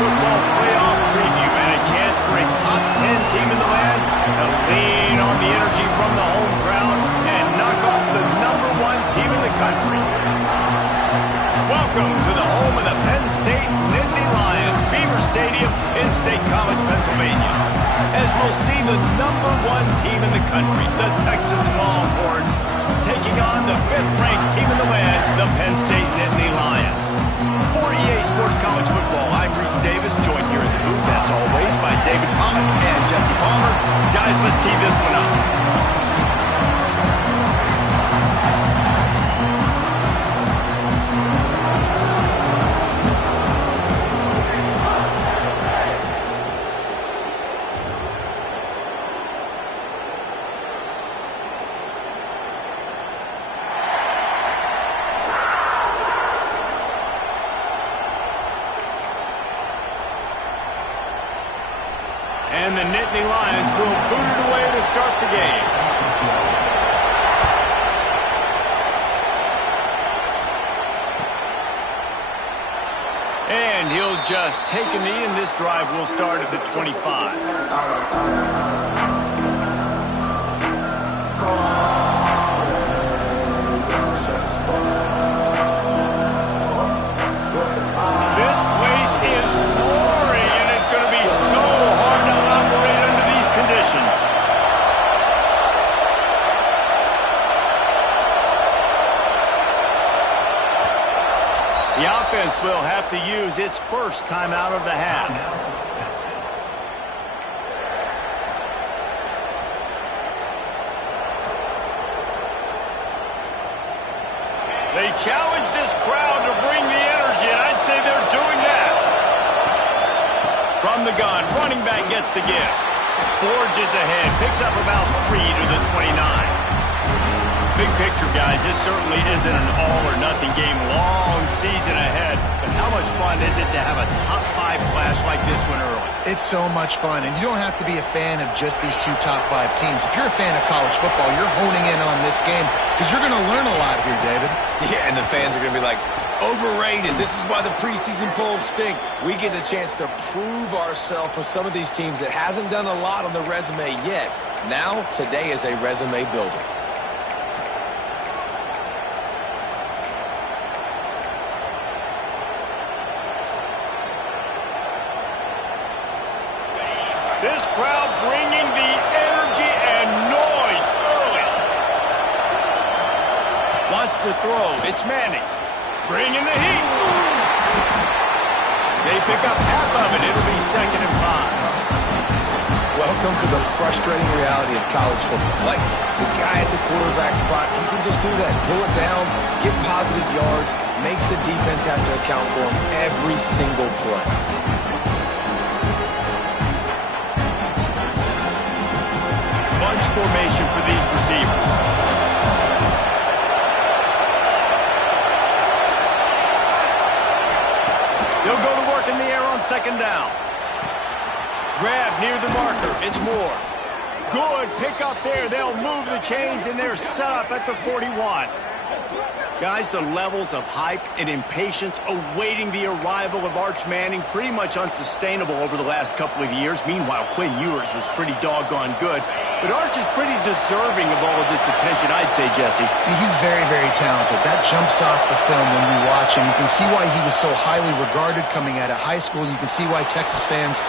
football playoff preview and a chance for a top 10 team in the land to lean on the energy from the home crowd and knock off the #1 team in the country. Welcome to the home of the Penn State Nittany Lions, Beaver Stadium in State College, Pennsylvania. As we'll see the #1 team in the country, the Texas Longhorns, taking on the 5th-ranked team in the land, the Penn State Nittany Lions. For EA Sports College Football, I'm Reese Davis, joined here in the booth, as always, by David Pollack and Jesse Palmer. Guys, let's tee this one up. And the Nittany Lions will boot it away to start the game. And he'll just take a knee, and this drive will start at the 25. This place is roaring, and it's going to be so hard to operate under these conditions. The offense will have to use its first timeout of the half. They challenge this crowd to bring the energy, and I'd say they're doing that. From the gun, running back gets to give. Forges ahead, picks up about 3 to the 29. Big picture, guys, this certainly isn't an all-or-nothing game. Long season ahead. But how much fun is it to have a top-5 clash like this one early? It's so much fun, and you don't have to be a fan of just these 2 top-5 teams. If you're a fan of college football, you're honing in on this game because you're going to learn a lot here, David. Yeah, and the fans are going to be like, overrated. This is why the preseason polls stink. We get a chance to prove ourselves with some of these teams that hasn't done a lot on the resume yet. Now, today is a resume builder. This crowd bringing the energy and noise early. Wants to throw. It's Manning. Bringing the heat. They pick up half of it. It'll be 2nd and 5. Welcome to the frustrating reality of college football. Like, the guy at the quarterback spot, he can just do that. Pull it down, get positive yards, makes the defense have to account for him every single play. Bunch formation for these receivers. They'll go to work in the air on 2nd down. Grab near the marker. It's Moore. Good pick up there. They'll move the chains, and they're set up at the 41. Guys, the levels of hype and impatience awaiting the arrival of Arch Manning pretty much unsustainable over the last couple of years. Meanwhile, Quinn Ewers was pretty doggone good. But Arch is pretty deserving of all of this attention, I'd say, Jesse. He's very, very talented. That jumps off the film when you watch him. You can see why he was so highly regarded coming out of high school. You can see why Texas fans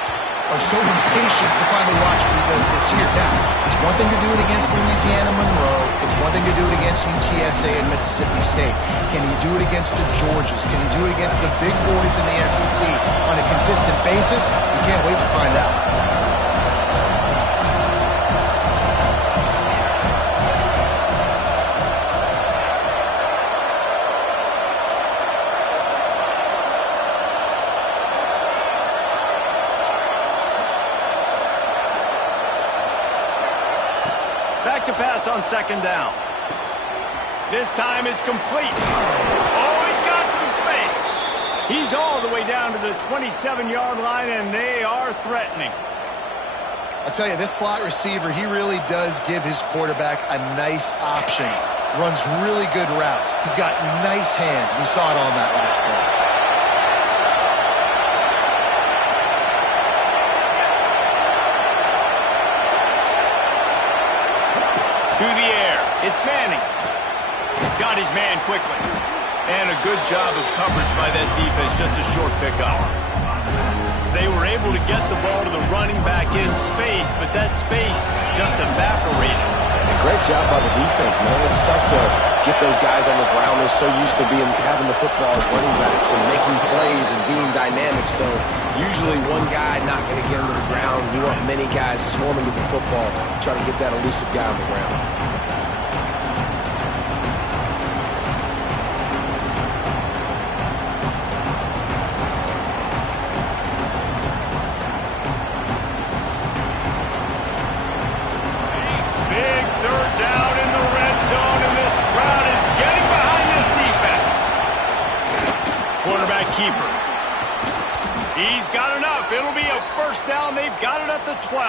are so impatient to finally watch what he does this year. Now, it's one thing to do it against Louisiana Monroe. It's one thing to do it against UTSA and Mississippi State. Can he do it against the Georgias? Can he do it against the big boys in the SEC on a consistent basis? We can't wait to find out. Back to pass on 2nd down. This time it's complete. Oh, he's got some space. He's all the way down to the 27-yard line, and they are threatening. I'll tell you, this slot receiver, he really does give his quarterback a nice option. Runs really good routes. He's got nice hands, and you saw it on that last play. Through the air, it's Manning. Got his man quickly. And a good job of coverage by that defense, just a short pickup. They were able to get the ball to the running back in space, but that space just evaporated. A great job by the defense, man. It's tough to get those guys on the ground. They're so used to having the football as running backs and making plays and being dynamic. So usually one guy not going to get him to the ground. You want many guys swarming with the football, trying to get that elusive guy on the ground. Keeper. He's got enough. It'll be a first down. They've got it at the 12.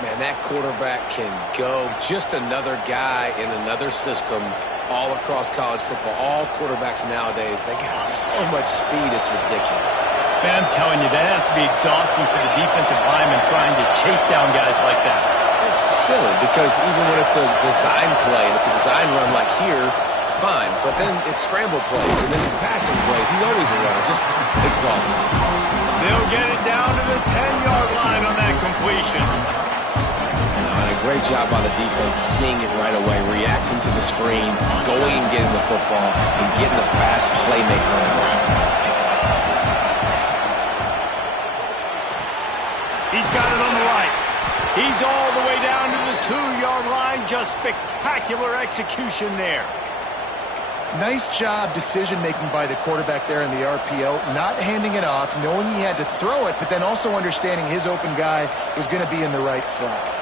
Man, that quarterback can go. Just another guy in another system all across college football. All quarterbacks nowadays, they got so much speed, it's ridiculous. Man, I'm telling you, that has to be exhausting for the defensive lineman trying to chase down guys like that. It's silly because even when it's a design play, and it's a design run like here, fine, but then it's scramble plays, and then it's passing plays. He's always a runner, just exhausting. They'll get it down to the 10-yard line on that completion. And a great job by the defense, seeing it right away, reacting to the screen, going and getting the football, and getting the fast playmaker on the ground. He's got it on the right. He's all the way down to the 2-yard line. Just spectacular execution there. Nice job decision-making by the quarterback there in the RPO, not handing it off, knowing he had to throw it, but then also understanding his open guy was going to be in the right flat.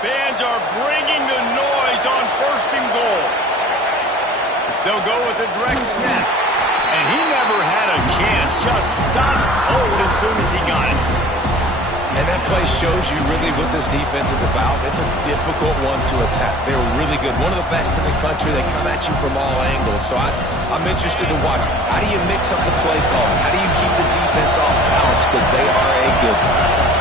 Fans are bringing the noise on 1st and goal. They'll go with a direct snap. And he never had a chance. Just stopped cold as soon as he got it. And that play shows you really what this defense is about. It's a difficult one to attack. They're really good. One of the best in the country. They come at you from all angles. So I'm interested to watch. How do you mix up the play calling? How do you keep the defense off balance? Because they are a good one.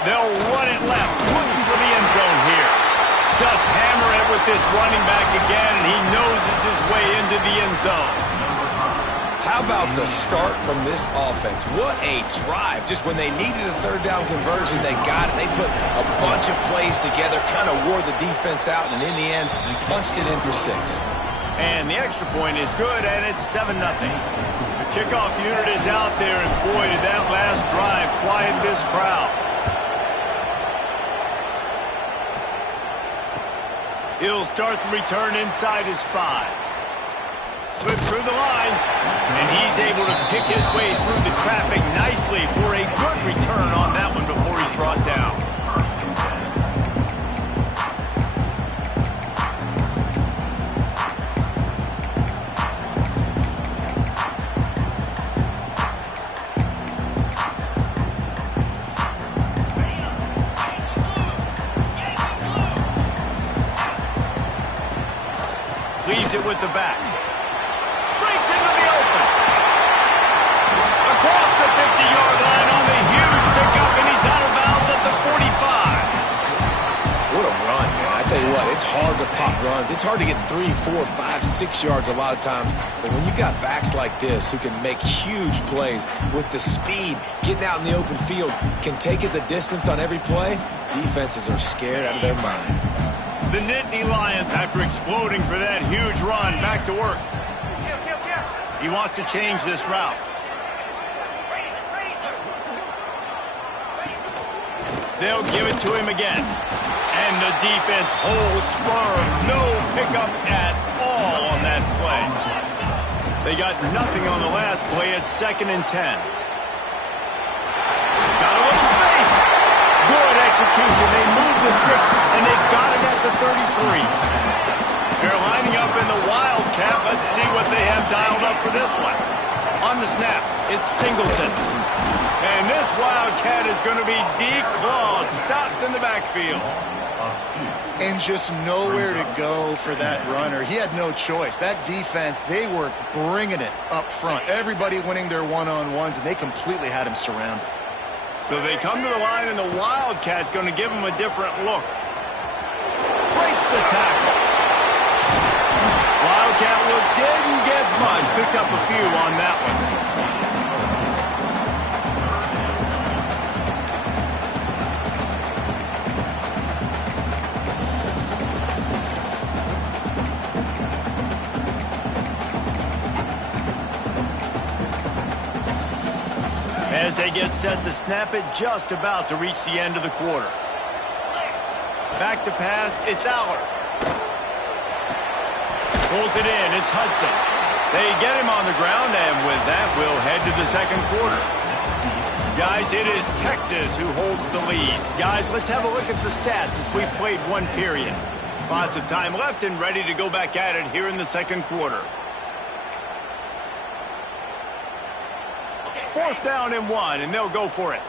They'll run it left, looking for the end zone here. Just hammer it with this running back again, and he noses his way into the end zone. How about the start from this offense? What a drive. Just when they needed a 3rd down conversion, they got it. They put a bunch of plays together, kind of wore the defense out, and in the end, punched it in for 6. And the extra point is good, and it's 7-0. The kickoff unit is out there, and boy, did that last drive quiet this crowd. He'll start the return inside his 5. Slips through the line, and he's able to pick his way through the traffic nicely for a good return on that one before he's brought down. Leaves it with the back. Breaks into the open. Across the 50-yard line on the huge pickup, and he's out of bounds at the 45. What a run, man. I tell you what, it's hard to pop runs. It's hard to get 3, 4, 5, 6 yards a lot of times. But when you got backs like this who can make huge plays with the speed, getting out in the open field, can take it the distance on every play, defenses are scared out of their mind. The Nittany Lions, after exploding for that huge run, back to work. He wants to change this route. They'll give it to him again. And the defense holds firm. No pickup at all on that play. They got nothing on the last play. It's 2nd and 10. Got a little space. Good execution. They move the sticks, and they've got it at the 33. They're lining up in the Wildcat. Let's see what they have dialed up for this one. On the snap, it's Singleton. And this Wildcat is going to be declawed, stopped in the backfield. And just nowhere to go for that runner. He had no choice. That defense, they were bringing it up front. Everybody winning their one-on-ones, and they completely had him surrounded. So they come to the line, and the Wildcat going to give him a different look. Breaks the tackle. Wildcat look didn't get much. Picked up a few on that one. As they get set to snap it, just about to reach the end of the quarter. Back to pass, it's Aller. Pulls it in, it's Hudson. They get him on the ground, and with that, we'll head to the second quarter. Guys, it is Texas who holds the lead. Guys, let's have a look at the stats as we've played one period. Lots of time left and ready to go back at it here in the second quarter. 4th down and 1, and they'll go for it.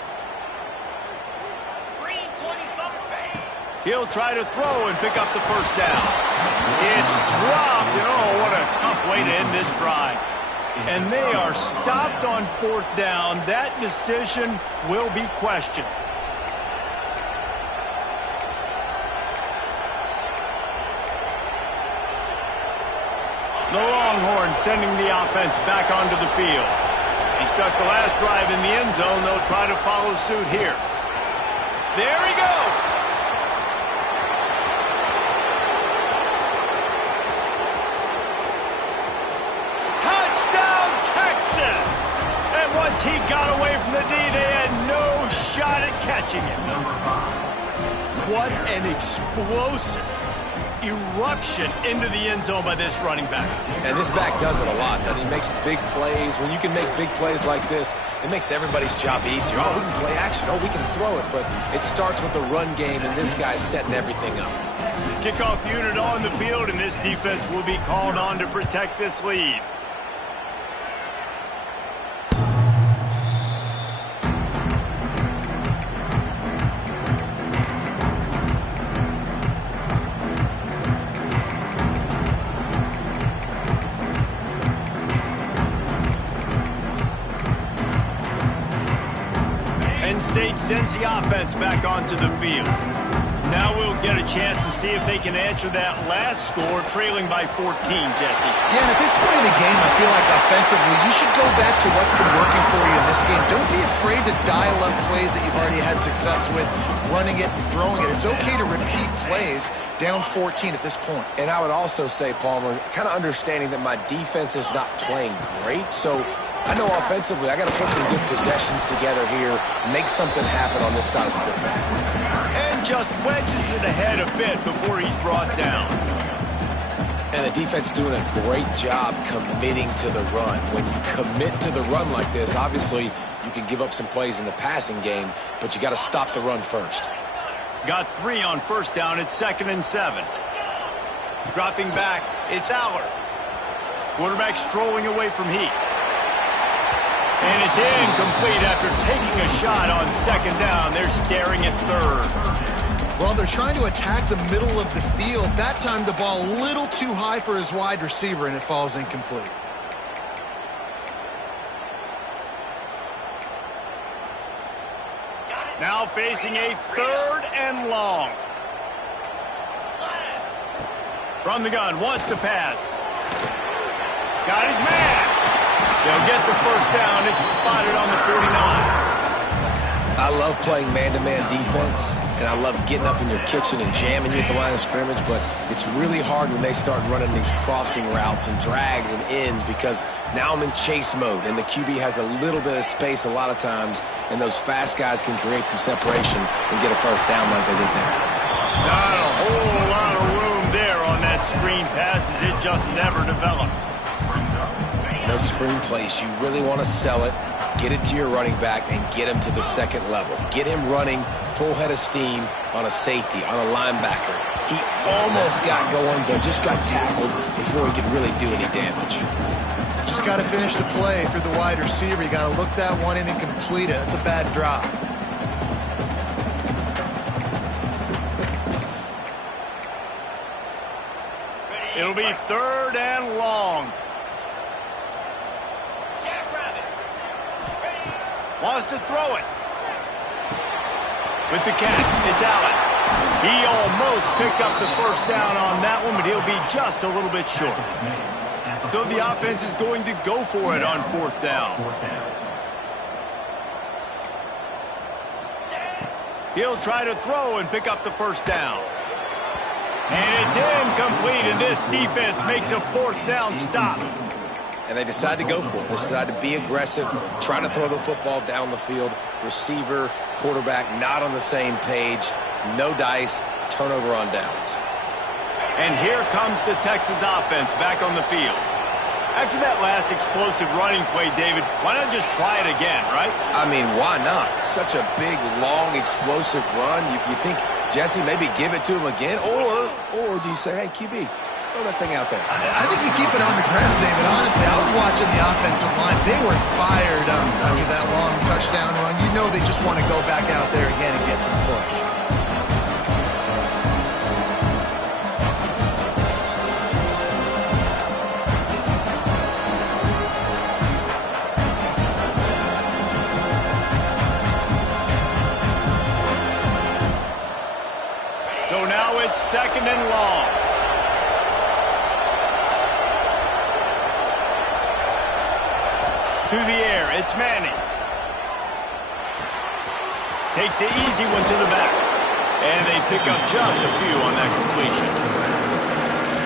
He'll try to throw and pick up the first down. It's dropped, and oh, what a tough way to end this drive. And they are stopped on 4th down. That decision will be questioned. The Longhorns sending the offense back onto the field. He stuck the last drive in the end zone. They'll try to follow suit here. There he goes. Touchdown, Texas. And once he got away from the D, they had no shot at catching him. What an explosive eruption into the end zone by this running back. And this back does it a lot. He makes big plays. When you can make big plays like this, it makes everybody's job easier. Oh, we can play action. Oh, we can throw it. But it starts with the run game, and this guy's setting everything up. Kickoff unit on the field, and this defense will be called on to protect this lead. State sends the offense back onto the field. Now we'll get a chance to see if they can answer that last score, trailing by 14, Jesse. Yeah, and at this point in the game, I feel like offensively, you should go back to what's been working for you in this game. Don't be afraid to dial up plays that you've already had success with, running it and throwing it. It's okay to repeat plays down 14 at this point. And I would also say, Palmer, kind of understanding that my defense is not playing great, so I know offensively I got to put some good possessions together here, make something happen on this side of the football. And just wedges it ahead a bit before he's brought down. And the defense doing a great job committing to the run. When you commit to the run like this, obviously you can give up some plays in the passing game, but you got to stop the run first. Got 3 on 1st down. It's 2nd and 7. Dropping back, it's Aller. Quarterback strolling away from heat. And it's incomplete after taking a shot on 2nd down. They're staring at 3rd. Well, they're trying to attack the middle of the field. That time the ball a little too high for his wide receiver, and it falls incomplete. Now facing a 3rd and long. From the gun, wants to pass. Got his man. They'll get the first down. It's spotted on the 49. I love playing man-to-man defense, and I love getting up in your kitchen and jamming you at the line of scrimmage, but it's really hard when they start running these crossing routes and drags and ends because now I'm in chase mode, and the QB has a little bit of space a lot of times, and those fast guys can create some separation and get a first down like they did there. Not a whole lot of room there on that screen pass as it just never developed. Those screen plays, you really want to sell it, get it to your running back, and get him to the second level. Get him running full head of steam on a safety, on a linebacker. He almost got going, but just got tackled before he could really do any damage. Just got to finish the play for the wide receiver. You got to look that one in and complete it. That's a bad drop. It'll be 3rd and long. Wants to throw it. With the catch, it's Allen. He almost picked up the first down on that one, but he'll be just a little bit short. So the offense is going to go for it on 4th down. He'll try to throw and pick up the first down. And it's incomplete, and this defense makes a 4th down stop. And they decide to go for it. They decide to be aggressive, try to throw the football down the field. Receiver, quarterback, not on the same page. No dice, turnover on downs. And here comes the Texas offense back on the field. After that last explosive running play, David, why not just try it again, right? I mean, why not? Such a big, long, explosive run. You think, Jesse, maybe give it to him again? Or do you say, hey, QB, throw that thing out there? I think you keep it on the ground, David. Honestly, I was watching the offensive line. They were fired up after that long touchdown run. You know they just want to go back out there again and get some push. So now it's 2nd and long. To the air, it's Manning. Takes the easy one to the back. And they pick up just a few on that completion.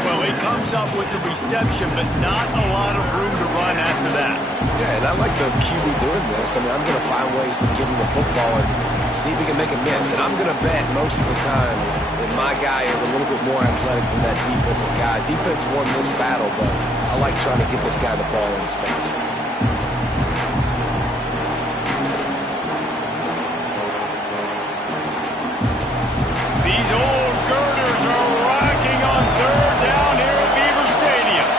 Well, he comes up with the reception, but not a lot of room to run after that. Yeah, and I like the QB doing this. I mean, I'm going to find ways to give him the football and see if he can make a miss. And I'm going to bet most of the time that my guy is a little bit more athletic than that defensive guy. Defense won this battle, but I like trying to get this guy the ball in space. These old girders are rocking on 3rd down here at Beaver Stadium.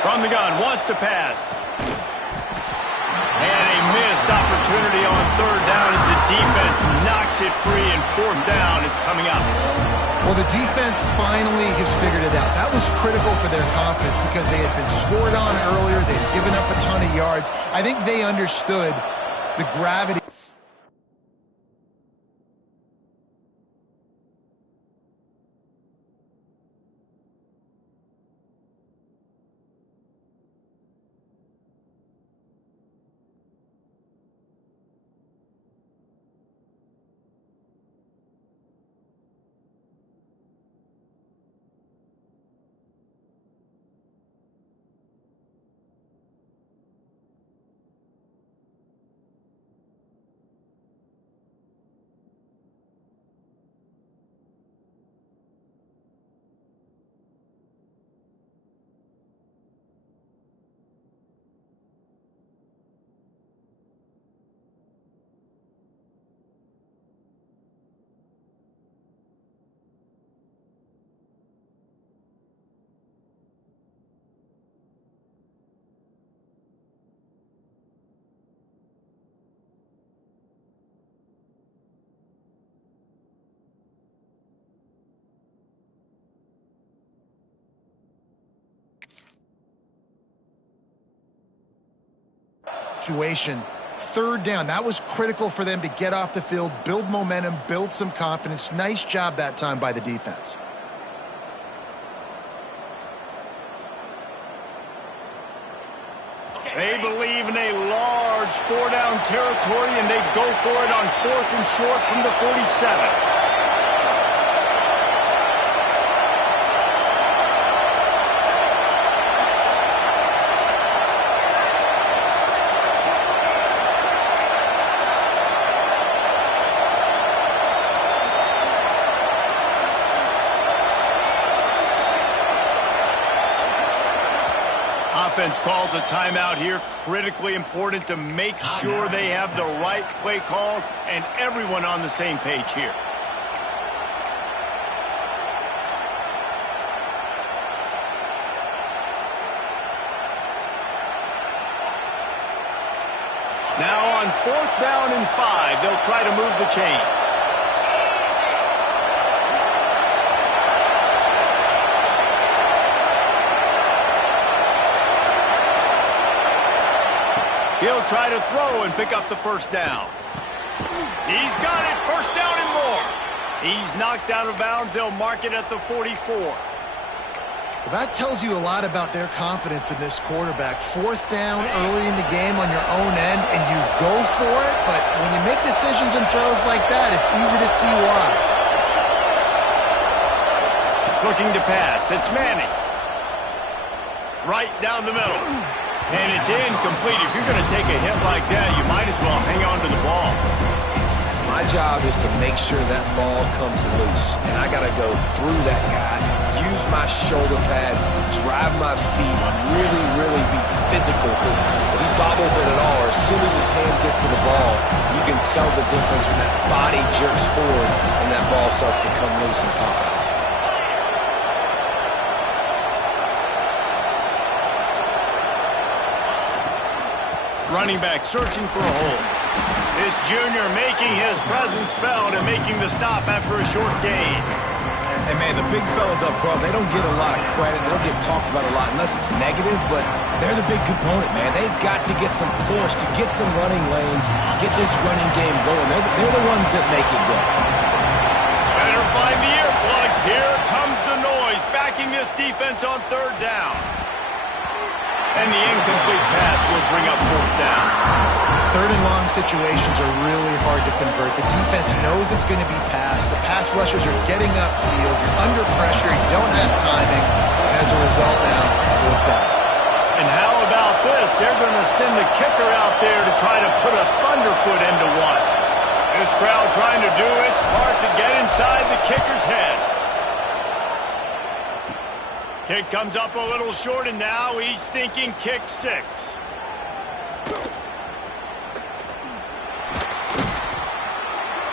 From the gun, wants to pass. And a missed opportunity on 3rd down as the defense knocks it free, and 4th down is coming up. Well, the defense finally has figured it out. That was critical for their confidence because they had been scored on earlier. They had given up a ton of yards. I think they understood the gravity. Situation. 3rd down. That was critical for them to get off the field, build momentum, build some confidence. Nice job that time by the defense. They believe in a large 4-down territory, and they go for it on 4th and short from the 47. offense calls a timeout here. Critically important to make sure they have the right play called and everyone on the same page here. Now on 4th down and 5, they'll try to move the chains. He'll try to throw and pick up the first down. He's got it, first down and more. He's knocked out of bounds. They'll mark it at the 44. Well, that tells you a lot about their confidence in this quarterback. 4th down early in the game on your own end, and you go for it, but when you make decisions and throws like that, it's easy to see why. Looking to pass. It's Manning. Right down the middle. And it's incomplete. If you're going to take a hit like that, you might as well hang on to the ball. My job is to make sure that ball comes loose, and I got to go through that guy, use my shoulder pad, drive my feet, really be physical, because if he bobbles it at all, or as soon as his hand gets to the ball, you can tell the difference when that body jerks forward and that ball starts to come loose and pop out. Running back searching for a hole. This junior making his presence felt and making the stop after a short gain. Hey, man, the big fellas up front, they don't get a lot of credit. They don't get talked about a lot unless it's negative, but they're the big component, man. They've got to get some push, to get some running lanes, get this running game going. They're the ones that make it go. Better find the earplugs. Here comes the noise, backing this defense on 3rd down. And the incomplete pass will bring up 4th down. 3rd and long situations are really hard to convert. The defense knows it's going to be passed. The pass rushers are getting upfield. You're under pressure. You don't have timing. And as a result now, 4th down. And how about this? They're going to send the kicker out there to try to put a thunderfoot into one. This crowd trying to do its part to get inside the kicker's head. Kick comes up a little short, and now he's thinking kick 6.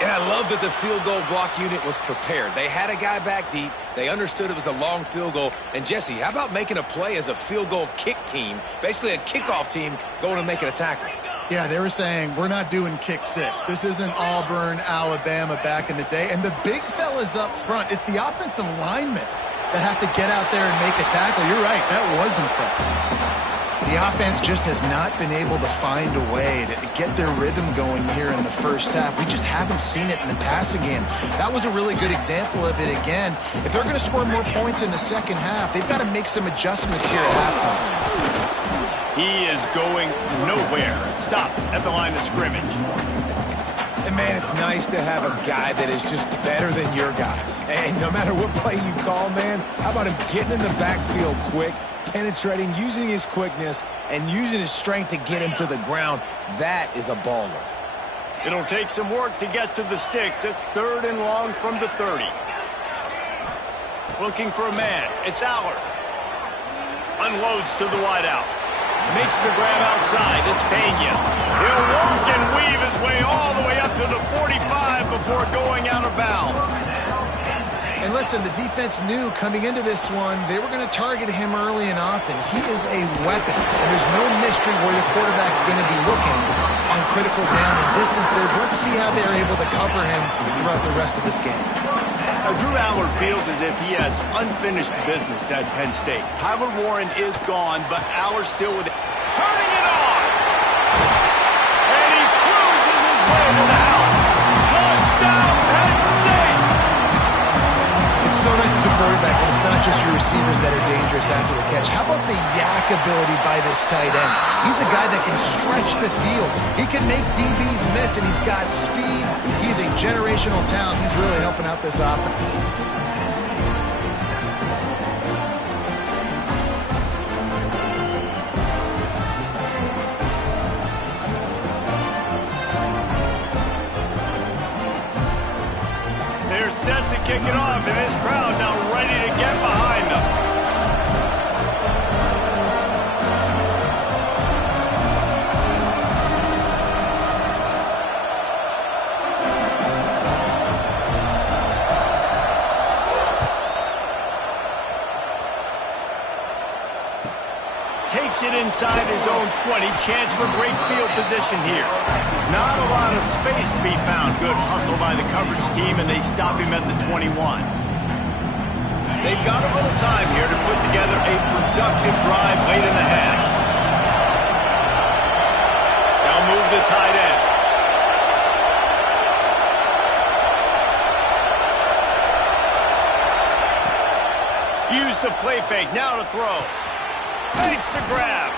And I love that the field goal block unit was prepared. They had a guy back deep. They understood it was a long field goal. And, Jesse, how about making a play as a field goal kick team, basically a kickoff team going and making a tackle? Yeah, they were saying, we're not doing kick 6. This isn't Auburn, Alabama back in the day. And the big fellas up front, it's the offensive linemen that have to get out there and make a tackle. You're right, that was impressive. The offense just has not been able to find a way to get their rhythm going here in the first half. We just haven't seen it in the passing game. That was a really good example of it again. If they're going to score more points in the second half, they've got to make some adjustments here at halftime. He is going nowhere. Stop at the line of scrimmage. And, man, it's nice to have a guy that is just better than your guys. And no matter what play you call, man, how about him getting in the backfield quick, penetrating, using his quickness, and using his strength to get him to the ground? That is a baller. It'll take some work to get to the sticks. It's 3rd and long from the 30. Looking for a man. It's Allard. Unloads to the wideout. Makes the grab outside. It's Pena. He'll work and weave his way all the way up to the 45 before going out of bounds. And listen, the defense knew coming into this one, they were going to target him early and often. He is a weapon, and there's no mystery where the quarterback's going to be looking on critical down and distances. Let's see how they're able to cover him throughout the rest of this game. Now, Drew Allard feels as if he has unfinished business at Penn State. Tyler Warren is gone, but Allard still with it. Turning it on! And he cruises his way to the house. Touchdown, Penn State! It's so nice as a quarterback when it's not just your receivers that are dangerous after the catch. How about the yak ability by this tight end? He's a guy that can stretch the field. He can make DBs miss, and he's got speed. He's a generational talent. He's really helping out this offense. They're set to kick it off, and this crowd now ready to get behind them. takes it inside his own 20. Chance for great field position here. Not a lot of space to be found. Good hustle by the coverage team, and they stop him at the 21. They've got a little time here to put together a productive drive late in the half. They'll move the tight end. Use the play fake, now to throw. Fakes the grab.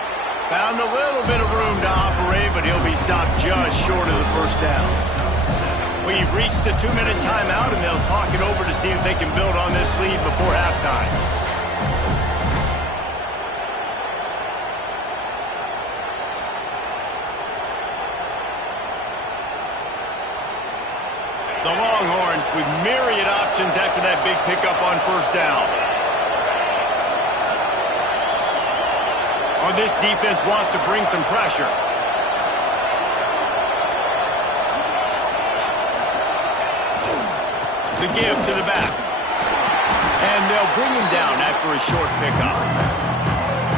Found a little bit of room to operate, but he'll be stopped just short of the first down. We've reached the 2-minute timeout, and they'll talk it over to see if they can build on this lead before halftime. The Longhorns with myriad options after that big pickup on first down. Oh, this defense wants to bring some pressure. The give to the back. And they'll bring him down after a short pickup.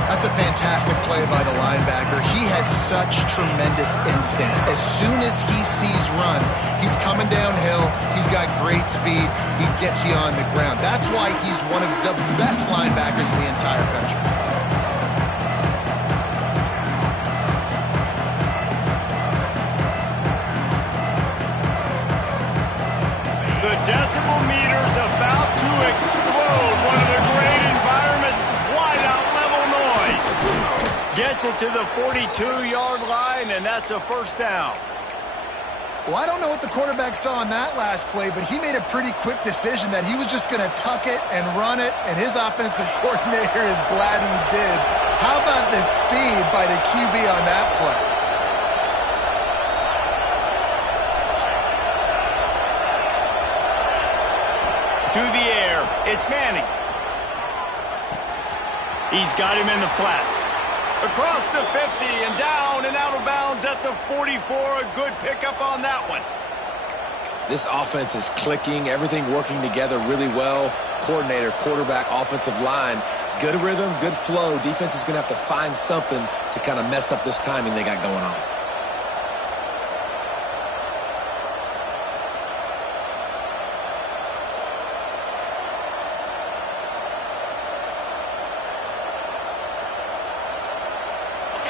That's a fantastic play by the linebacker. He has such tremendous instincts. As soon as he sees run, he's coming downhill. He's got great speed. He gets you on the ground. That's why he's one of the best linebackers in the entire country. The decibel meter's about to explode. One of the great environments, wide-out level noise. Gets it to the 42-yard line, and that's a first down. Well, I don't know what the quarterback saw on that last play, but he made a pretty quick decision that he was just going to tuck it and run it, and his offensive coordinator is glad he did. How about the speed by the QB on that play? To the air, it's Manning. He's got him in the flat. Across the 50 and down and out of bounds at the 44. A good pickup on that one. This offense is clicking, everything working together really well. Coordinator, quarterback, offensive line, good rhythm, good flow. Defense is going to have to find something to kind of mess up this timing they got going on.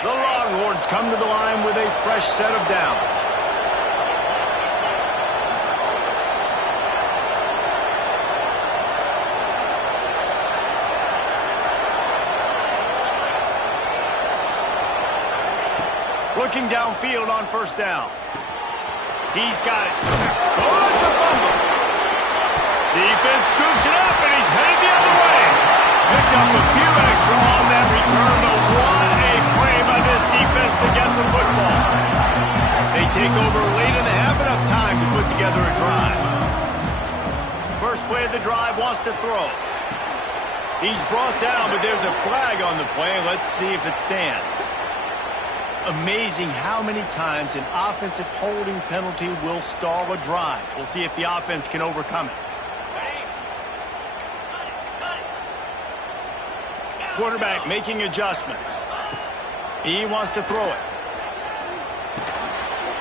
The Longhorns come to the line with a fresh set of downs. Looking downfield on first down. He's got it. Oh, it's a fumble. Defense scoops it up, and he's headed the other way. Picked up a few extra on that return, but what a play by this defense to get the football. They take over late in the half, enough time to put together a drive. First play of the drive, wants to throw. He's brought down, but there's a flag on the play. Let's see if it stands. Amazing how many times an offensive holding penalty will stall a drive. We'll see if the offense can overcome it. Quarterback making adjustments. He wants to throw it.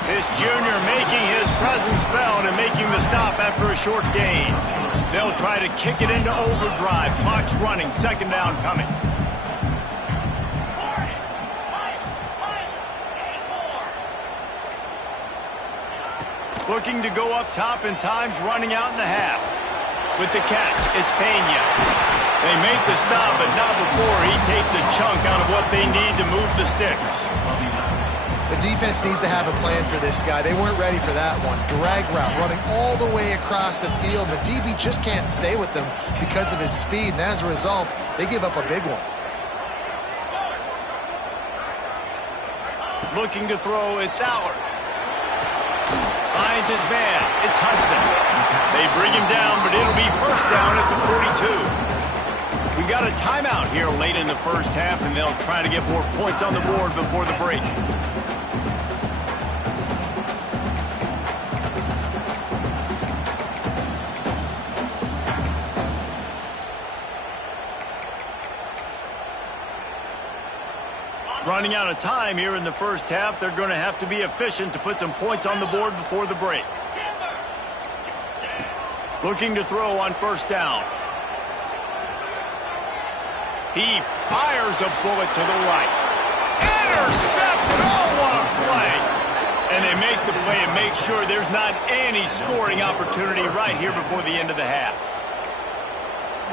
This junior making his presence felt and making the stop after a short gain. They'll try to kick it into overdrive. Clock's running. Second down coming. Looking to go up top, and time's running out in the half. With the catch, it's Pena. They make the stop, but not before he takes a chunk out of what they need to move the sticks. The defense needs to have a plan for this guy. They weren't ready for that one. Drag route, running all the way across the field. The DB just can't stay with them because of his speed, and as a result, they give up a big one. Looking to throw, it's Allard. Finds his man, it's Hudson. They bring him down, but it'll be first down at the 42. We got a timeout here late in the first half, and they'll try to get more points on the board before the break. Running out of time here in the first half. They're going to have to be efficient to put some points on the board before the break. Looking to throw on first down. He fires a bullet to the right. Intercepted! Oh, what a play! And they make the play and make sure there's not any scoring opportunity right here before the end of the half.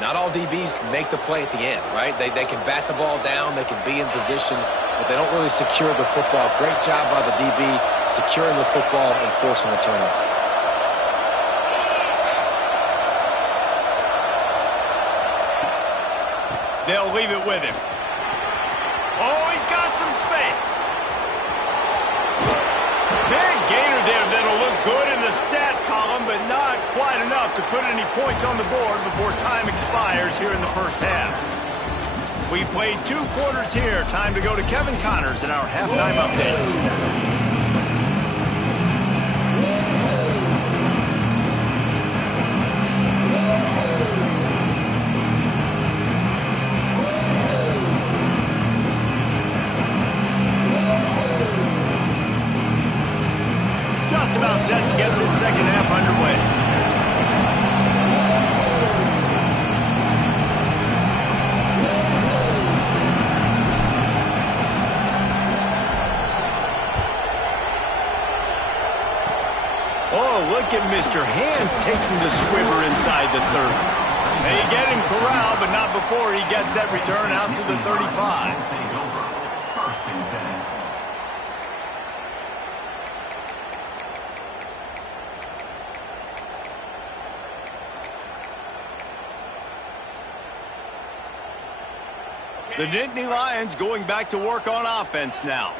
Not all DBs make the play at the end, right? They can bat the ball down, they can be in position, but they don't really secure the football. Great job by the DB securing the football and forcing the turnover. They'll leave it with him. Oh, he's got some space. Big gainer there that'll look good in the stat column, but not quite enough to put any points on the board before time expires here in the first half. We played 2 quarters here. Time to go to Kevin Connors in our halftime update. About set to get this second half underway. Oh, look at Mr. Hands taking the squibber inside the 30. They get him corralled, but not before he gets that return out to the 35. The Nittany Lions going back to work on offense now.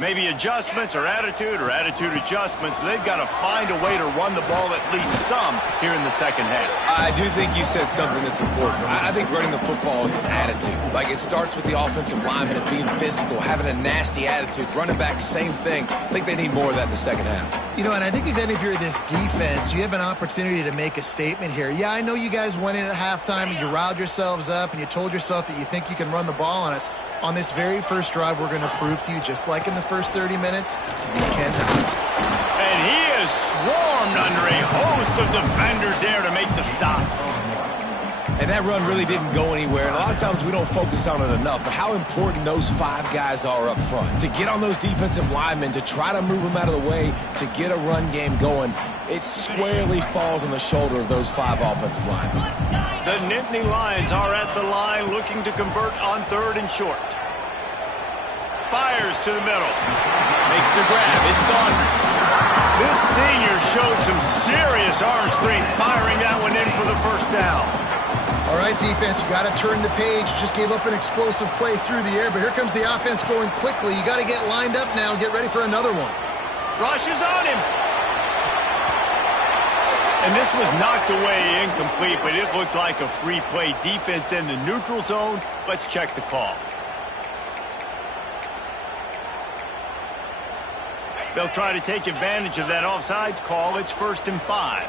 Maybe adjustments or attitude adjustments, but they've got to find a way to run the ball at least some here in the second half. I do think you said something that's important. I think running the football is an attitude. Like, it starts with the offensive lineman and being physical, having a nasty attitude. Running back, same thing. I think they need more of that in the second half. You know, and I think if you're this defense, you have an opportunity to make a statement here. Yeah, I know you guys went in at halftime and you riled yourselves up and you told yourself that you think you can run the ball on us. On this very first drive, we're going to prove to you, just like in the first 30 minutes, you cannot. And he is swarmed under a host of defenders there to make the stop. And that run really didn't go anywhere. And a lot of times we don't focus on it enough. But how important those 5 guys are up front. To get on those defensive linemen, to try to move them out of the way, to get a run game going, it squarely falls on the shoulder of those 5 offensive linemen. The Nittany Lions are at the line looking to convert on 3rd and short. Fires to the middle. Makes the grab. It's Saunders. This senior showed some serious arm strength firing that one in for the first down. All right, defense, you got to turn the page. Just gave up an explosive play through the air, but here comes the offense going quickly. You got to get lined up now and get ready for another one. Rush is on him. And this was knocked away incomplete, but it looked like a free play. Defense in the neutral zone. Let's check the call. They'll try to take advantage of that offsides call. It's 1st and 5.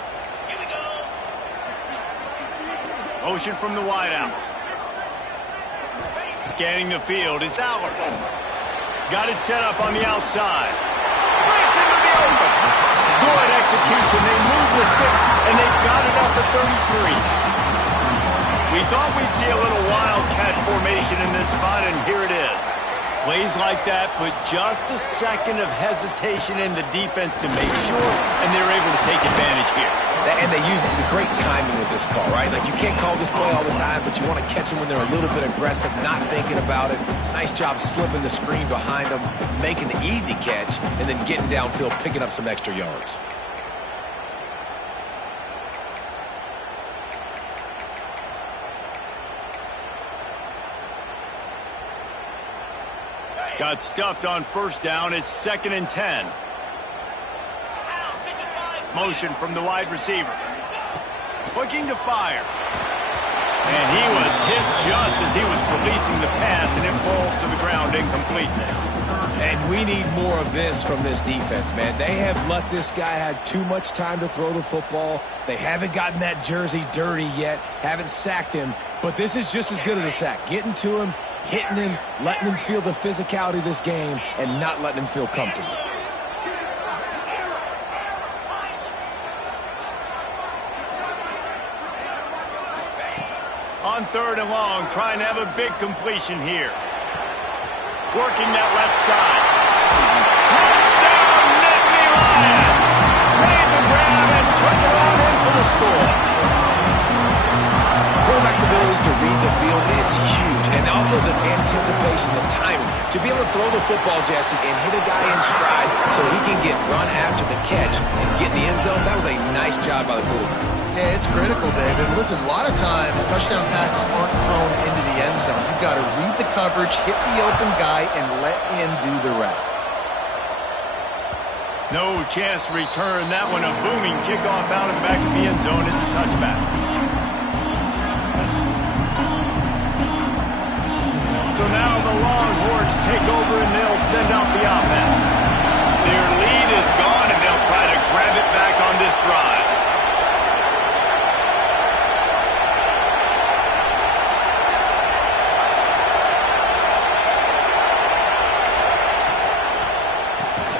Motion from the wideout. Scanning the field. It's Aller. Got it set up on the outside. Breaks into the open. Good execution. They move the sticks, and they've got it up at 33. We thought we'd see a little wildcat formation in this spot, and here it is. Plays like that put just a second of hesitation in the defense to make sure, and they're able to take advantage here. And they use the great timing with this call, right? Like, you can't call this play all the time, but you want to catch them when they're a little bit aggressive, not thinking about it. Nice job slipping the screen behind them, making the easy catch, and then getting downfield, picking up some extra yards. Got stuffed on first down. It's 2nd and 10. Motion from the wide receiver. Looking to fire. And he was hit just as he was releasing the pass, and it falls to the ground incomplete. And we need more of this from this defense, man. They have let this guy have too much time to throw the football. They haven't gotten that jersey dirty yet, haven't sacked him. But this is just as good as a sack. Getting to him, hitting him, letting him feel the physicality of this game, and not letting him feel comfortable. On 3rd and long, trying to have a big completion here. Working that left side. Touchdown, Nittany Lions! Made the grab and took it on in for the score. Quarterback's ability to read the field is huge, and also the anticipation, the timing. To be able to throw the football, Jesse, and hit a guy in stride so he can get run after the catch and get in the end zone, that was a nice job by the quarterback. Yeah, it's critical, David. Listen, a lot of times, touchdown passes aren't thrown into the end zone. You've got to read the coverage, hit the open guy, and let him do the rest. No chance to return that one. A booming kickoff out of the back of the end zone. It's a touchback. So now the Longhorns take over and they'll send out the offense. Their lead is gone and they'll try to grab it back on this drive.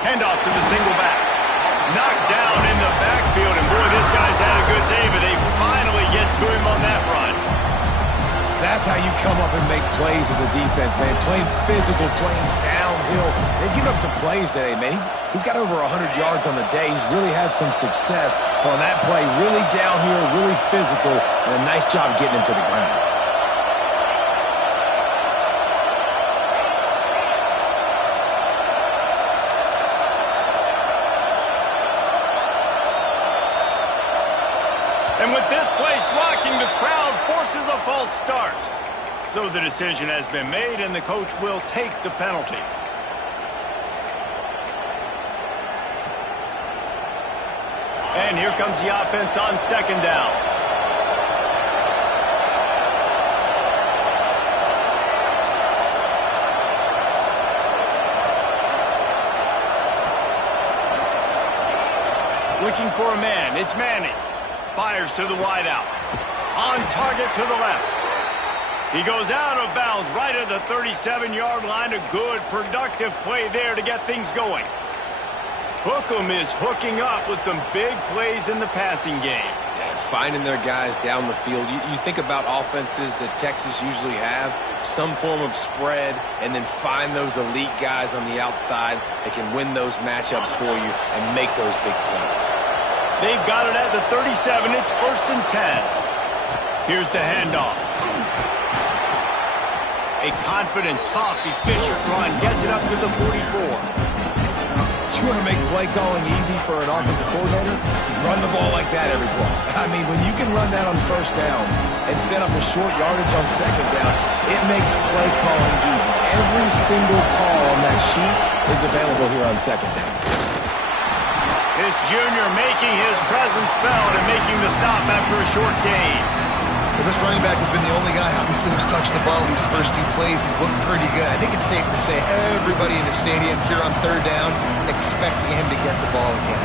Handoff to the single back. Knocked down in the backfield, and boy, this guy's had a good day, but they finally get to him on that run. That's how you come up and make plays as a defense, man. Playing physical, playing downhill. They've given up some plays today, man. He's got over 100 yards on the day. He's really had some success on that play. Really downhill, really physical, and a nice job getting him to the ground. And with this place rocking, the crowd forces a false start. So the decision has been made, and the coach will take the penalty. And here comes the offense on 2nd down. Looking for a man. It's Manning. Fires to the wideout. On target to the left. He goes out of bounds right at the 37-yard line. A good, productive play there to get things going. Hookem is hooking up with some big plays in the passing game. Yeah, finding their guys down the field. You think about offenses that Texas usually have, some form of spread, and then find those elite guys on the outside that can win those matchups for you and make those big plays. They've got it at the 37. It's 1st and 10. Here's the handoff. A confident, tough, efficient run gets it up to the 44. You want to make play calling easy for an offensive coordinator? Run the ball like that every play. I mean, when you can run that on 1st down and set up a short yardage on 2nd down, it makes play calling easy. Every single call on that sheet is available here on 2nd down. This junior making his presence felt and making the stop after a short gain. Well, this running back has been the only guy obviously who's touched the ball these first 2 plays. He's looked pretty good. I think it's safe to say everybody in the stadium here on 3rd down expecting him to get the ball again.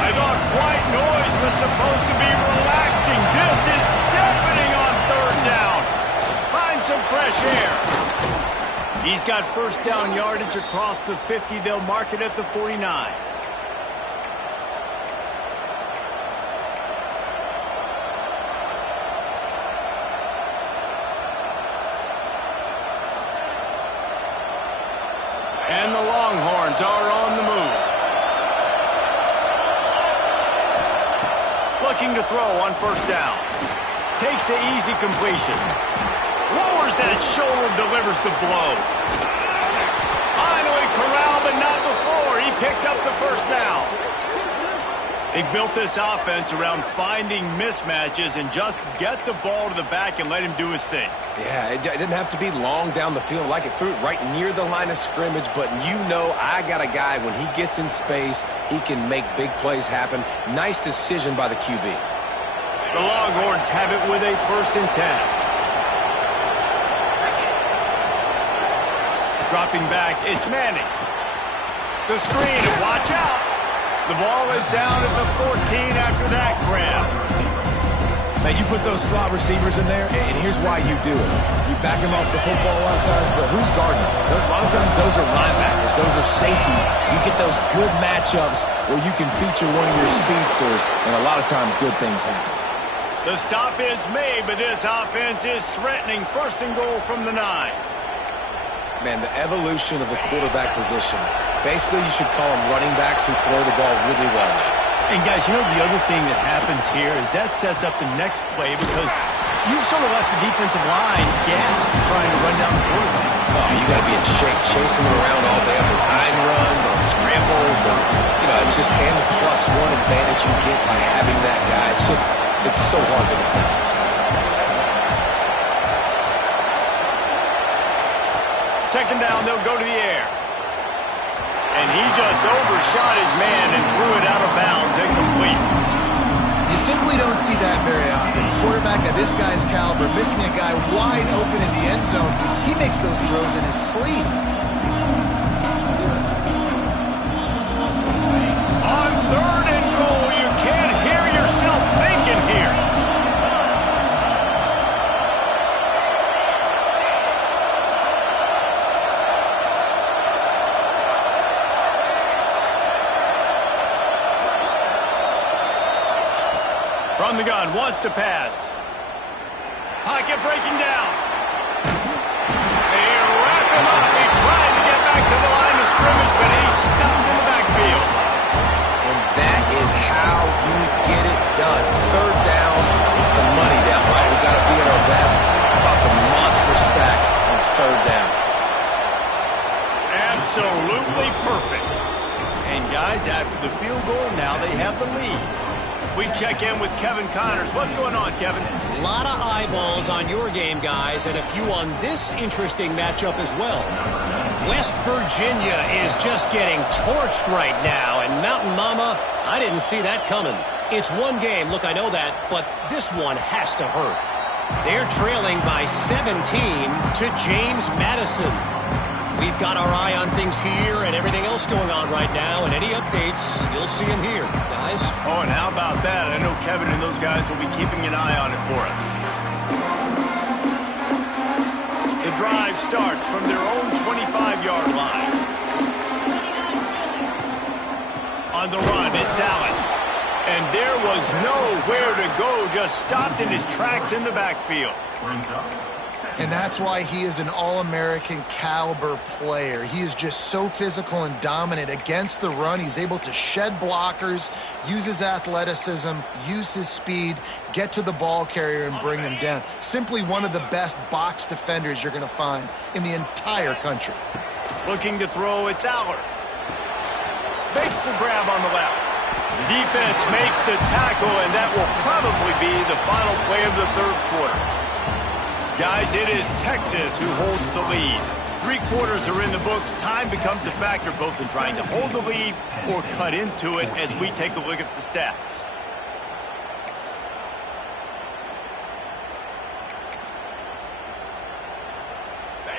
I thought white noise was supposed to be relaxing. This is deafening on 3rd down. Find some fresh air. He's got 1st down yardage across the 50. They'll mark it at the 49. And the Longhorns are on the move. Looking to throw on 1st down. Takes the easy completion. Lowers that shoulder, delivers the blow. Finally corralled, but not before. He picks up the 1st down. They built this offense around finding mismatches and just get the ball to the back and let him do his thing. Yeah, it didn't have to be long down the field. Like it threw it right near the line of scrimmage, but you know I got a guy, when he gets in space, he can make big plays happen. Nice decision by the QB. The Longhorns have it with a 1st and 10. Dropping back, it's Manning. The screen, and watch out. The ball is down at the 14 after that grab. Man, you put those slot receivers in there, and here's why you do it. You back them off the football a lot of times, but who's guarding them? A lot of times those are linebackers. Those are safeties. You get those good matchups where you can feature one of your speedsters, and a lot of times good things happen. The stop is made, but this offense is threatening. First and goal from the 9. Man, the evolution of the quarterback position. Basically, you should call them running backs who throw the ball really well now. And, guys, you know the other thing that happens here is that sets up the next play because you've sort of left the defensive line gassed trying to run down the quarterback. Oh, you got to be in shape chasing them around all day on design runs, on scrambles, and, it's just and the +1 advantage you get by having that guy. It's so hard to defend. Second down, they'll go to the air. And he just overshot his man and threw it out of bounds, incomplete. You simply don't see that very often. A quarterback of this guy's caliber missing a guy wide open in the end zone. He makes those throws in his sleep. On third and goal, you can't hear yourself thinking here. From the gun, wants to pass. Pocket breaking down. They wrap him up. He tried to get back to the line of scrimmage, but he's stopped in the backfield. And that is how you get it done. Third down is the money down, right? We got to be at our best. How about the monster sack on third down? Absolutely perfect. And guys, after the field goal, now they have the lead. We check in with Kevin Connors. What's going on, Kevin? A lot of eyeballs on your game, guys, and a few on this interesting matchup as well. West Virginia is just getting torched right now, and Mountain Mama, I didn't see that coming. It's one game, look, I know that, but this one has to hurt. They're trailing by 17 to James Madison. We've got our eye on things here and everything else going on right now, and any updates, you'll see them here, guys. Oh, and how about that? I know Kevin and those guys will be keeping an eye on it for us. The drive starts from their own 25-yard line. On the run, it's Allen. And there was nowhere to go, just stopped in his tracks in the backfield. And that's why he is an All-American caliber player. He is just so physical and dominant against the run. He's able to shed blockers, use his athleticism, use his speed, get to the ball carrier and bring him down. Simply one of the best box defenders you're going to find in the entire country. Looking to throw, it's Aller. Makes the grab on the left. Defense makes the tackle, and that will probably be the final play of the third quarter. Guys, it is Texas who holds the lead. 3 quarters are in the books. Time becomes a factor both in trying to hold the lead or cut into it as we take a look at the stats.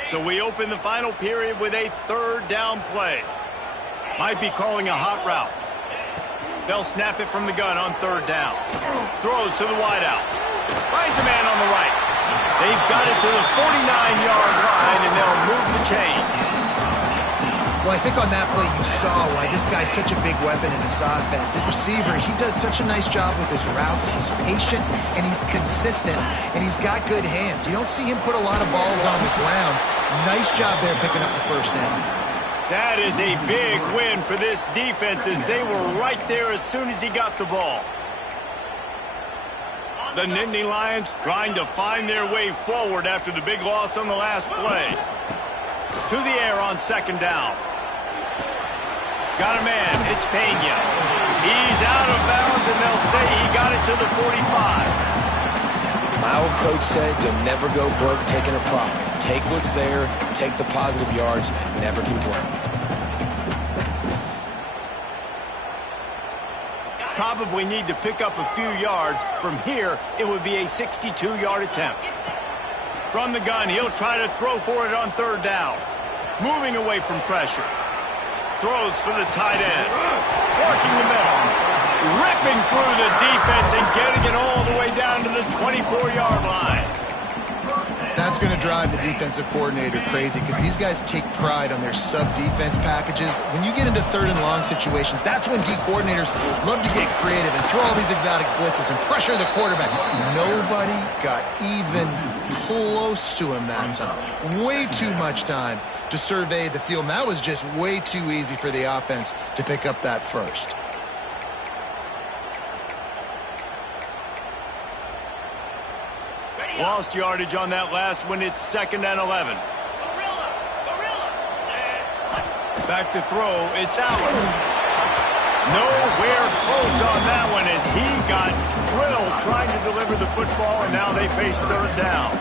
So we open the final period with a third down play. Might be calling a hot route. They'll snap it from the gun on third down. Throws to the wideout. Finds a man on the right. They've got it to the 49-yard line, and they'll move the chains. Well, I think on that play you saw why this guy's such a big weapon in this offense. At receiver, he does such a nice job with his routes. He's patient, and he's consistent, and he's got good hands. You don't see him put a lot of balls on the ground. Nice job there picking up the first down. That is a big win for this defense as they were right there as soon as he got the ball. The Nittany Lions trying to find their way forward after the big loss on the last play. To the air on second down. Got a man. It's Pena. He's out of bounds, and they'll say he got it to the 45. My old coach said you'll never go broke taking a profit. Take what's there, take the positive yards, and never complain. Probably need to pick up a few yards. From here, it would be a 62-yard attempt. From the gun, he'll try to throw for it on third down. Moving away from pressure. Throws for the tight end. Working the middle. ripping through the defense and getting it all the way down to the 24-yard line. That's going to drive the defensive coordinator crazy because these guys take pride on their sub-defense packages. When you get into third and long situations, that's when D coordinators love to get creative and throw all these exotic blitzes and pressure the quarterback. Nobody got even close to him that time. Way too much time to survey the field. And that was just way too easy for the offense to pick up that first. Lost yardage on that last one. It's 2nd and 11. Back to throw. It's Allen. Nowhere close on that one as he got drilled trying to deliver the football, and now they face third down.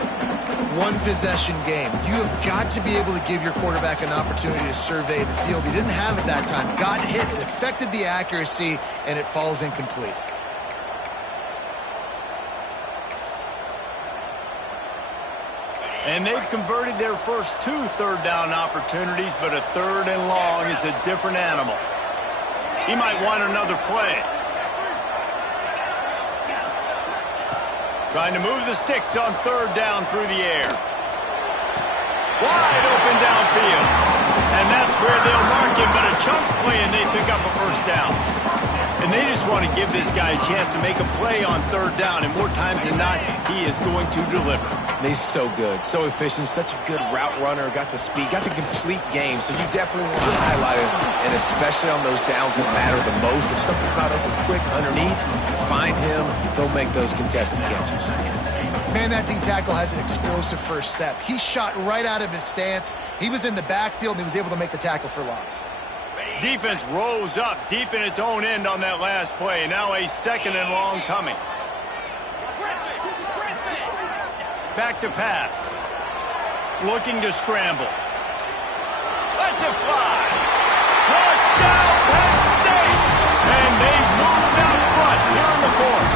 One possession game. You have got to be able to give your quarterback an opportunity to survey the field. He didn't have it that time. Got hit. It affected the accuracy, and it falls incomplete. And they've converted their first 2 third-down opportunities, but a 3rd and long is a different animal. He might want another play. Trying to move the sticks on 3rd down through the air. Wide open downfield. And that's where they'll mark him, but a chunk play and they pick up a first down. And they just want to give this guy a chance to make a play on 3rd down, and more times than not, he is going to deliver. He's so good, so efficient, such a good route runner, got the speed, got the complete game, so you definitely want to highlight him, and especially on those downs that matter the most. If something's not open quick underneath, find him, he'll make those contested catches. Man, that D tackle has an explosive first step. He shot right out of his stance. He was in the backfield, and he was able to make the tackle for loss. Defense rose up deep in its own end on that last play. Now a 2nd and long coming. Back to pass. Looking to scramble. Lets it fly. Touchdown, Penn State! And they've moved out front here in the 4th.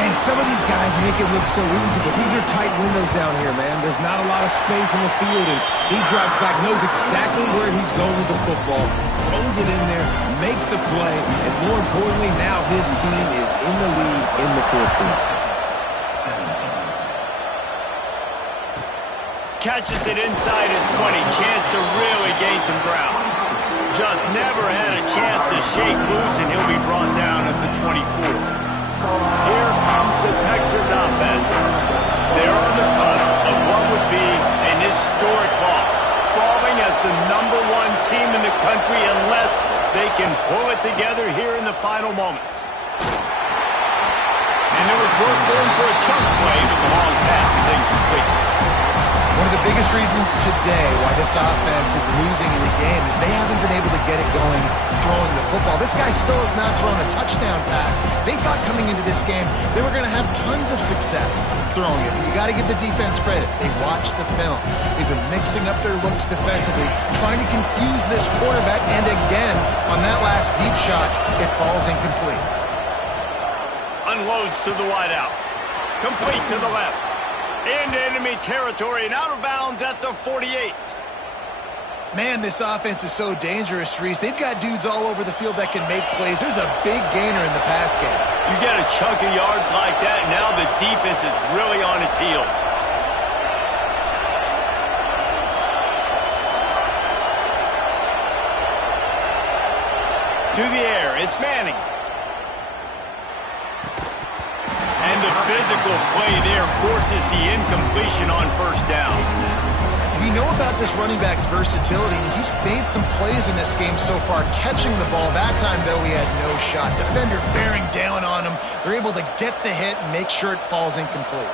And some of these guys make it look so easy, but these are tight windows down here, man. There's not a lot of space in the field, and he drops back, knows exactly where he's going with the football, throws it in there, makes the play, and more importantly, now his team is in the lead in the 4th quarter. Catches it inside his 20. Chance to really gain some ground. Just never had a chance to shake loose, and he'll be brought down at the 24. Here comes the Texas offense. They're on the cusp of what would be an historic loss, falling as the #1 team in the country unless they can pull it together here in the final moments. And there was work going for a chunk play, but the long pass is incomplete. One of the biggest reasons today why this offense is losing in the game is they haven't been able to get it going throwing the football. This guy still has not thrown a touchdown pass. They thought coming into this game they were going to have tons of success throwing it. But you got to give the defense credit. They watched the film. They've been mixing up their looks defensively, trying to confuse this quarterback. And again, on that last deep shot, it falls incomplete. Unloads to the wideout. Complete to the left. Into enemy territory and out of bounds at the 48. Man, this offense is so dangerous, Reese. They've got dudes all over the field that can make plays. There's a big gainer in the pass game. You get a chunk of yards like that, now the defense is really on its heels. To the air, it's Manning. And the physical play there forces the incompletion on 1st down. We know about this running back's versatility. He's made some plays in this game so far, catching the ball. That time, though, he had no shot. Defender bearing down on him. They're able to get the hit and make sure it falls incomplete.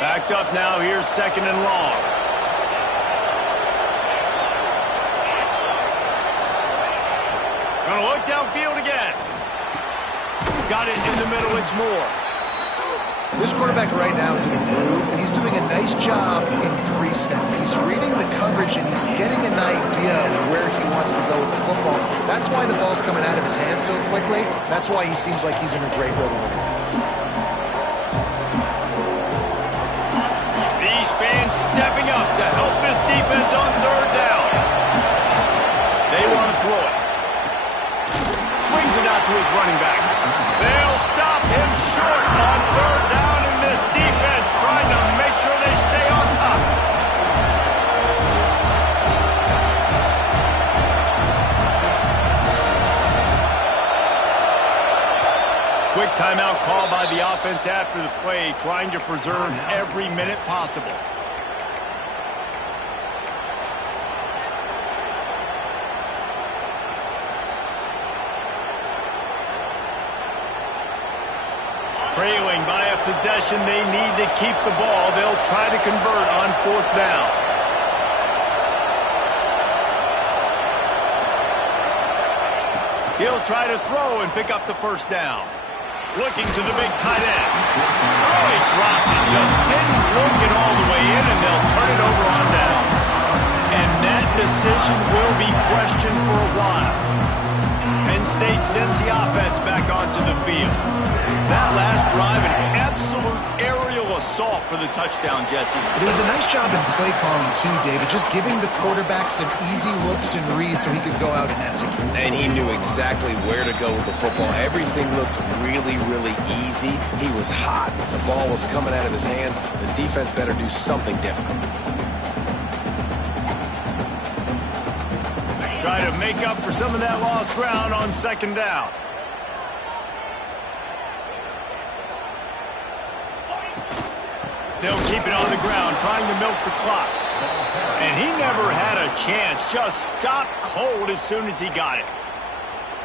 Backed up now, here's 2nd and long. Gonna look downfield again. Got it in the middle, it's Moore. This quarterback right now is in a groove, and he's doing a nice job in pre-snap. He's reading the coverage, and he's getting an idea of where he wants to go with the football. That's why the ball's coming out of his hands so quickly. That's why he seems like he's in a great rhythm. These fans stepping up to help this defense on third down. They want to throw it. Swings it out to his running back. They'll stop him short on third down, and this defense trying to make sure they stay on top. Quick timeout call by the offense after the play, trying to preserve every minute possible. Trailing by a possession, they need to keep the ball. They'll try to convert on fourth down. He'll try to throw and pick up the first down. Looking to the big tight end. Oh, he dropped it. Just didn't look it all the way in, and they'll turn it over on downs. And that decision will be questioned for a while. Penn State sends the offense back onto the field. That last drive, an absolute aerial assault for the touchdown, Jesse. It was a nice job in play calling, too, David, just giving the quarterback some easy looks and reads so he could go out and execute. And he knew exactly where to go with the football. Everything looked really, really easy. He was hot. The ball was coming out of his hands. The defense better do something different. Try to make up for some of that lost ground on second down. They'll keep it on the ground, trying to milk the clock. And he never had a chance. Just stopped cold as soon as he got it.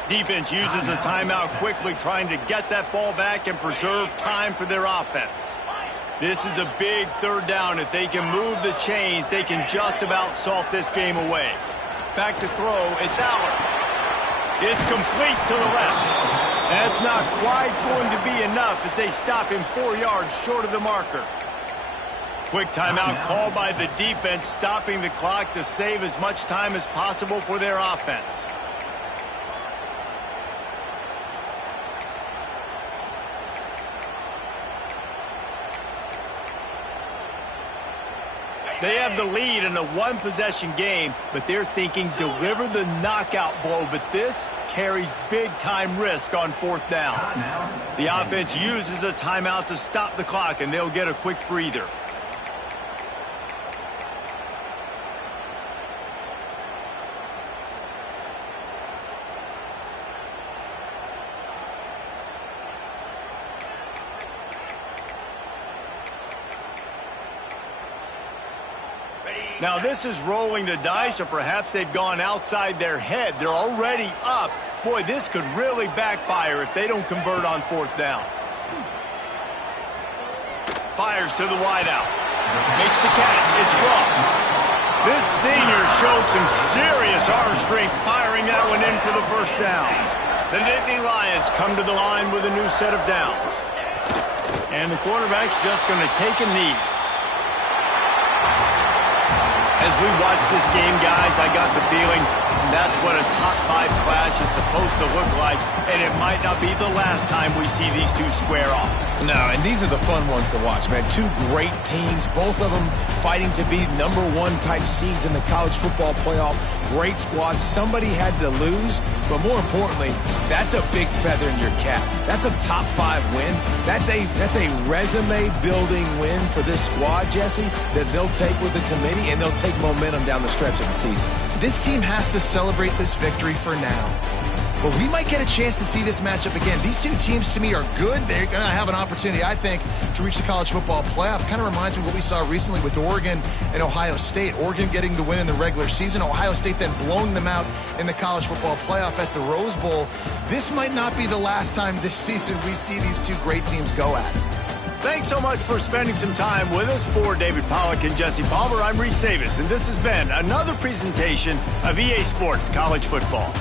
Defense uses a timeout quickly, trying to get that ball back and preserve time for their offense. This is a big third down. If they can move the chains, they can just about salt this game away. Back to throw, it's Aller. It's complete to the left. That's not quite going to be enough as they stop him 4 yards short of the marker. Quick timeout called by the defense, stopping the clock to save as much time as possible for their offense. They have the lead in a one-possession game, but they're thinking deliver the knockout blow, but this carries big-time risk on fourth down. The offense uses a timeout to stop the clock, and they'll get a quick breather. Now, this is rolling the dice, or perhaps they've gone outside their head. They're already up. Boy, this could really backfire if they don't convert on fourth down. Fires to the wideout. Makes the catch. It's Ross. This senior shows some serious arm strength, firing that one in for the first down. The Nittany Lions come to the line with a new set of downs. And the quarterback's just going to take a knee. As we watch this game, guys, I got the feeling that's what a top-5 clash is supposed to look like, and it might not be the last time we see these two square off. No, and these are the fun ones to watch, man. Two great teams, both of them fighting to be #1 type seeds in the college football playoff. Great squads. Somebody had to lose, but more importantly, that's a big feather in your cap. That's a top-5 win. That's a resume-building win for this squad, Jesse, that they'll take with the committee, and they'll take momentum down the stretch of the season. This team has to celebrate this victory for now. But we might get a chance to see this matchup again. These two teams, to me, are good. They're going to have an opportunity, I think, to reach the college football playoff. Kind of reminds me of what we saw recently with Oregon and Ohio State. Oregon getting the win in the regular season. Ohio State then blowing them out in the college football playoff at the Rose Bowl. This might not be the last time this season we see these two great teams go at it. Thanks so much for spending some time with us. For David Pollack and Jesse Palmer, I'm Reese Davis, and this has been another presentation of EA Sports College Football.